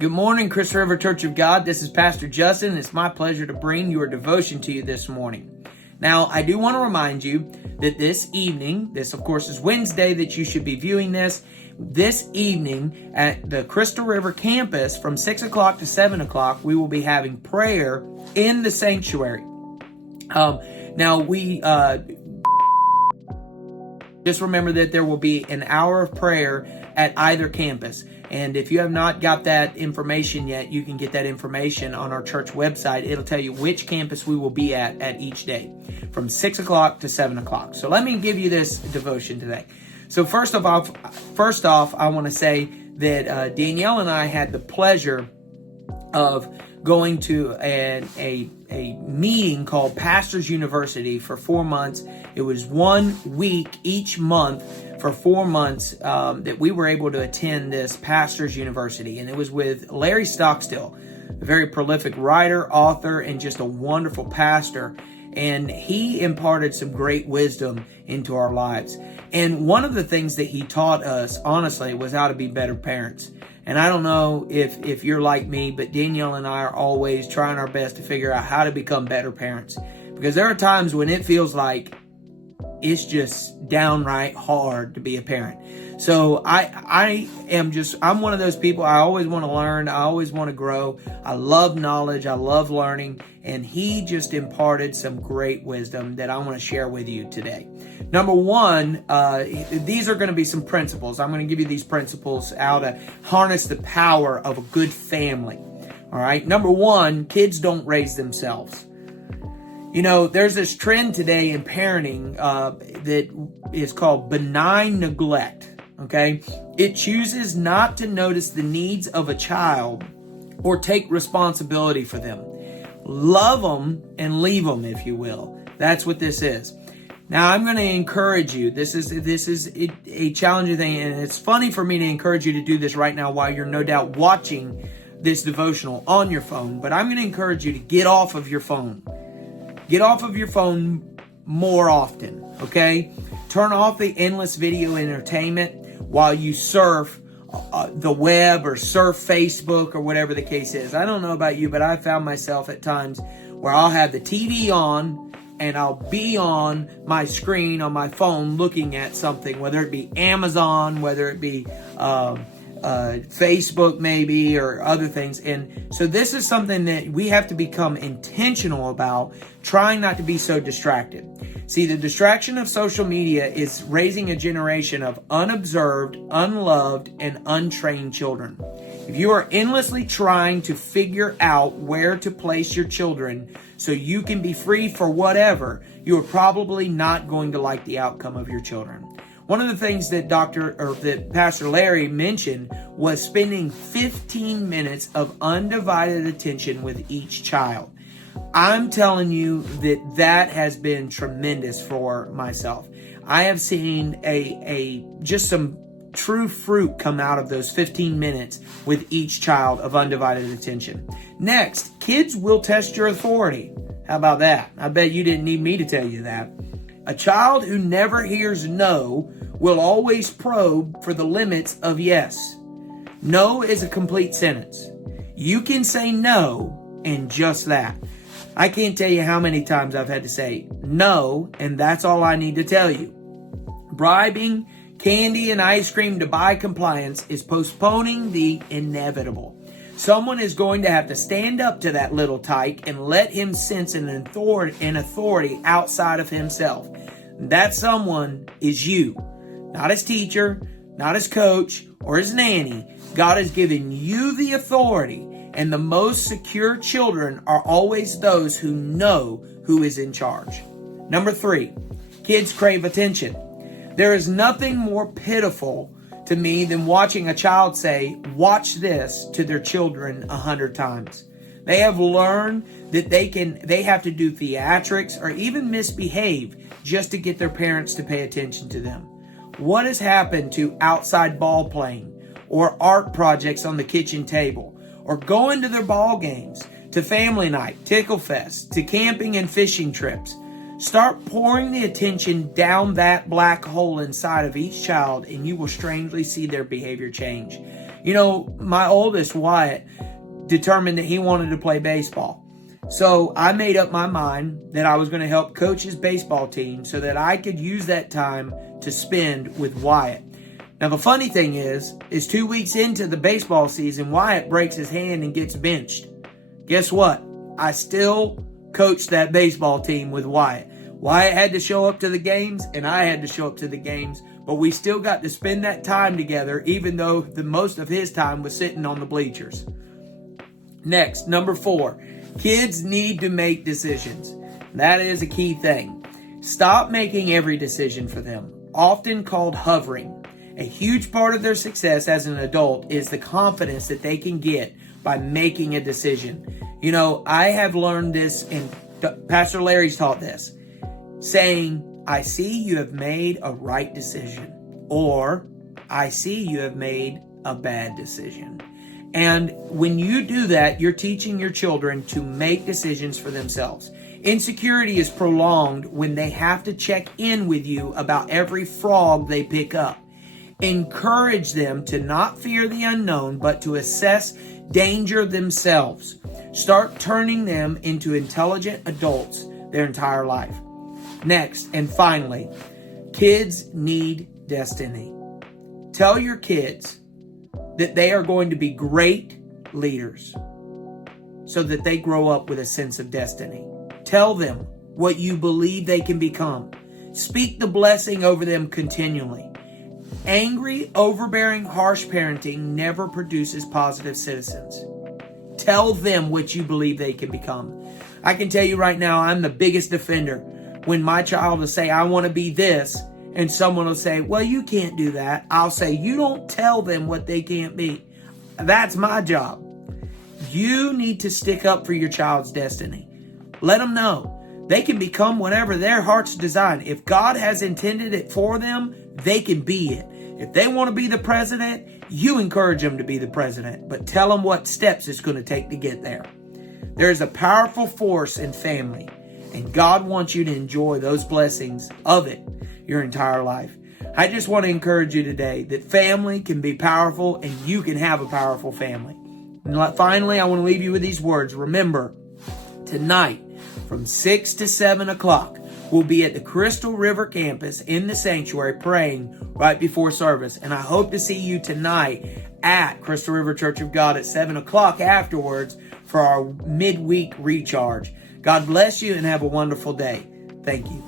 Good morning, Crystal River Church of God. This is Pastor Justin. It's my pleasure to bring your devotion to you this morning. Now, I do want to remind you that this evening, this of course is Wednesday that you should be viewing this evening at the Crystal River campus from 6 o'clock to 7 o'clock, we will be having prayer in the sanctuary. Just remember that there will be an hour of prayer at either campus. And if you have not got that information yet, you can get that information on our church website. It'll tell you which campus we will be at each day from 6 o'clock to 7 o'clock. So let me give you this devotion today. So first off, I want to say that Danielle and I had the pleasure of going to a meeting called Pastors University for 4 months. It was 1 week each month for 4 months that we were able to attend this Pastors University. And it was with Larry Stockstill, a very prolific writer, author, and just a wonderful pastor. And he imparted some great wisdom into our lives. And one of the things that he taught us, honestly, was how to be better parents. And I don't know if you're like me, but Danielle and I are always trying our best to figure out how to become better parents. Because there are times when it feels like it's just downright hard to be a parent. So I'm one of those people. I always want to learn. I always want to grow. I love knowledge. I love learning. And he just imparted some great wisdom that I want to share with you today. Number one, these are going to be some principles. I'm going to give you these principles how to harness the power of a good family. All right. Number one, kids don't raise themselves. You know, there's this trend today in parenting that is called benign neglect, okay? It chooses not to notice the needs of a child or take responsibility for them. Love them and leave them, if you will. That's what this is. Now, I'm going to encourage you. This is a challenging thing, and it's funny for me to encourage you to do this right now while you're no doubt watching this devotional on your phone, but I'm going to encourage you to get off of your phone. Get off of your phone more often, okay? Turn off the endless video entertainment while you surf the web or surf Facebook or whatever the case is. I don't know about you, but I found myself at times where I'll have the TV on and I'll be on my screen on my phone looking at something, whether it be Amazon, whether it be Facebook maybe, or other things. And so this is something that we have to become intentional about, trying not to be so distracted. See, the distraction of social media is raising a generation of unobserved, unloved, and untrained children. If you are endlessly trying to figure out where to place your children so you can be free for whatever, you are probably not going to like the outcome of your children. One of the things that Pastor Larry mentioned was spending 15 minutes of undivided attention with each child. I'm telling you that has been tremendous for myself. I have seen just some true fruit come out of those 15 minutes with each child of undivided attention. Next, kids will test your authority. How about that? I bet you didn't need me to tell you that. A child who never hears no will always probe for the limits of yes. No is a complete sentence. You can say no and just that. I can't tell you how many times I've had to say no, and that's all I need to tell you. Bribing candy and ice cream to buy compliance is postponing the inevitable. Someone is going to have to stand up to that little tyke and let him sense an authority outside of himself. That someone is you. Not his teacher, not his coach, or his nanny. God has given you the authority, and the most secure children are always those who know who is in charge. Number 3, kids crave attention. There is nothing more pitiful to me than watching a child say, "Watch this," to their children 100 times. They have learned that they have to do theatrics or even misbehave just to get their parents to pay attention to them. What has happened to outside ball playing or art projects on the kitchen table, or going to their ball games, to family night, tickle fest, to camping and fishing trips? Start pouring the attention down that black hole inside of each child, and you will strangely see their behavior change. My oldest, Wyatt, determined that he wanted to play baseball. So I made up my mind that I was going to help coach his baseball team so that I could use that time to spend with Wyatt. Now, the funny thing is 2 weeks into the baseball season, Wyatt breaks his hand and gets benched. Guess what? I still coached that baseball team with Wyatt. Wyatt had to show up to the games, and I had to show up to the games, but we still got to spend that time together, even though the most of his time was sitting on the bleachers. Next, number 4, kids need to make decisions. That is a key thing. Stop making every decision for them, often called hovering. A huge part of their success as an adult is the confidence that they can get by making a decision. I have learned this, and Pastor Larry's taught this, saying, I see you have made a right decision, or I see you have made a bad decision. And when you do that, you're teaching your children to make decisions for themselves. Insecurity is prolonged when they have to check in with you about every frog they pick up. Encourage them to not fear the unknown, but to assess danger themselves. Start turning them into intelligent adults their entire life. Next, and finally, kids need destiny. Tell your kids that they are going to be great leaders so that they grow up with a sense of destiny. Tell them what you believe they can become. Speak the blessing over them continually. Angry, overbearing, harsh parenting never produces positive citizens. Tell them what you believe they can become. I can tell you right now, I'm the biggest defender when my child will say, I want to be this, and someone will say, well, you can't do that. I'll say, you don't tell them what they can't be. That's my job. You need to stick up for your child's destiny. Let them know they can become whatever their heart's design. If God has intended it for them, they can be it. If they want to be the president, you encourage them to be the president, but tell them what steps it's going to take to get there. There is a powerful force in family, and God wants you to enjoy those blessings of it your entire life. I just want to encourage you today that family can be powerful, and you can have a powerful family. And finally, I want to leave you with these words. Remember, tonight from 6 to 7 o'clock, we'll be at the Crystal River campus in the sanctuary praying right before service. And I hope to see you tonight at Crystal River Church of God at 7 o'clock afterwards for our midweek recharge. God bless you and have a wonderful day. Thank you.